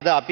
Plans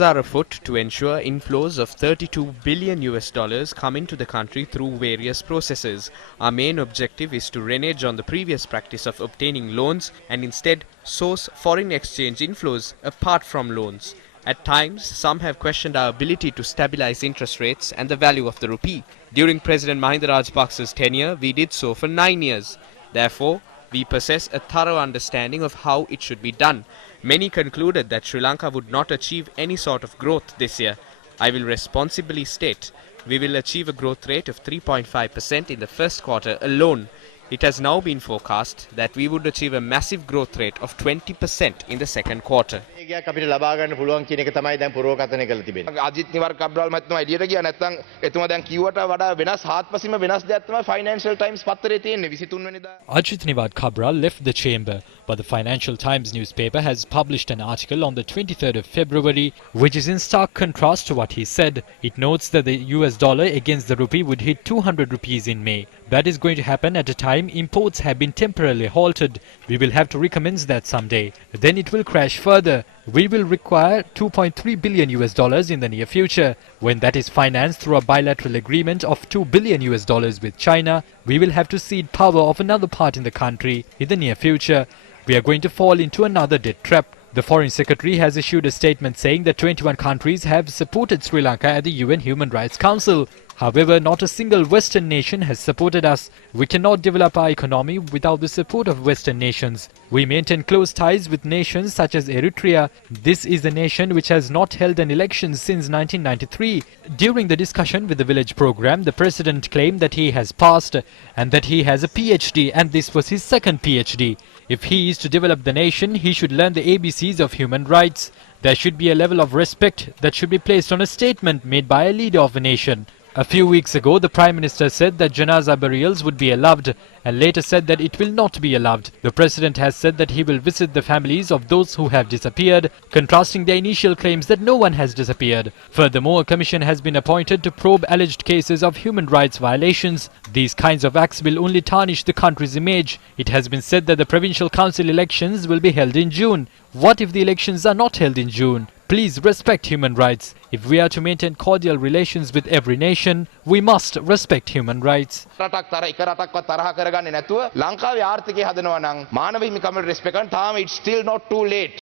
are afoot to ensure inflows of $32 billion come into the country through various processes. Our main objective is to renege on the previous practice of obtaining loans and instead source foreign exchange inflows apart from loans. At times, some have questioned our ability to stabilize interest rates and the value of the rupee. During President Mahinda Rajapaksa's tenure, we did so for 9 years. Therefore, we possess a thorough understanding of how it should be done. Many concluded that Sri Lanka would not achieve any sort of growth this year. I will responsibly state, we will achieve a growth rate of 3.5% in the first quarter alone. It has now been forecast that we would achieve a massive growth rate of 20% in the second quarter. Ajith නිවාර Cabraal මහත්මයා එළියට ගියා නැත්නම් එතුමා දැන් කිව්වට වඩා වෙනස් හාත්පසින්ම වෙනස් දෙයක් තමයි ෆයිනෑන්ෂල් ටයිම්ස් පත්තරේ තියෙන්නේ 23 වෙනිදා. Ajit Niwad Kabral left the chamber, but the Financial Times newspaper has published an article on the 23rd of February which is in stark contrast to what he said. It notes that the US dollar against the rupee would hit 200 rupees in May. That is going to happen at a time imports have been temporarily halted. We will have to recommence that someday. Then it will crash further. We will require $2.3 billion in the near future. When that is financed through a bilateral agreement of $2 billion with China, we will have to cede power of another part in the country in the near future. We are going to fall into another debt trap. The Foreign Secretary has issued a statement saying that 21 countries have supported Sri Lanka at the UN Human Rights Council. However, not a single Western nation has supported us. We cannot develop our economy without the support of Western nations. We maintain close ties with nations such as Eritrea. This is a nation which has not held an election since 1993. During the discussion with the Village program, the President claimed that he has passed and that he has a PhD, and this was his second PhD. If he is to develop the nation, he should learn the ABCs of human rights. There should be a level of respect that should be placed on a statement made by a leader of a nation. A few weeks ago, the Prime Minister said that Janaza burials would be allowed and later said that it will not be allowed. The President has said that he will visit the families of those who have disappeared, contrasting their initial claims that no one has disappeared. Furthermore, a commission has been appointed to probe alleged cases of human rights violations. These kinds of acts will only tarnish the country's image. It has been said that the provincial council elections will be held in June. What if the elections are not held in June? Please respect human rights. If we are to maintain cordial relations with every nation, we must respect human rights. රටක් තර එක රටක්වත් තරහ කරගන්නේ නැතුව ලංකාවේ ආර්ථිකය හදනවා නම් මානව හිමිකම් වල රෙස්පෙක්ට් කරන්න තාම it's still not too late.